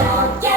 Yeah.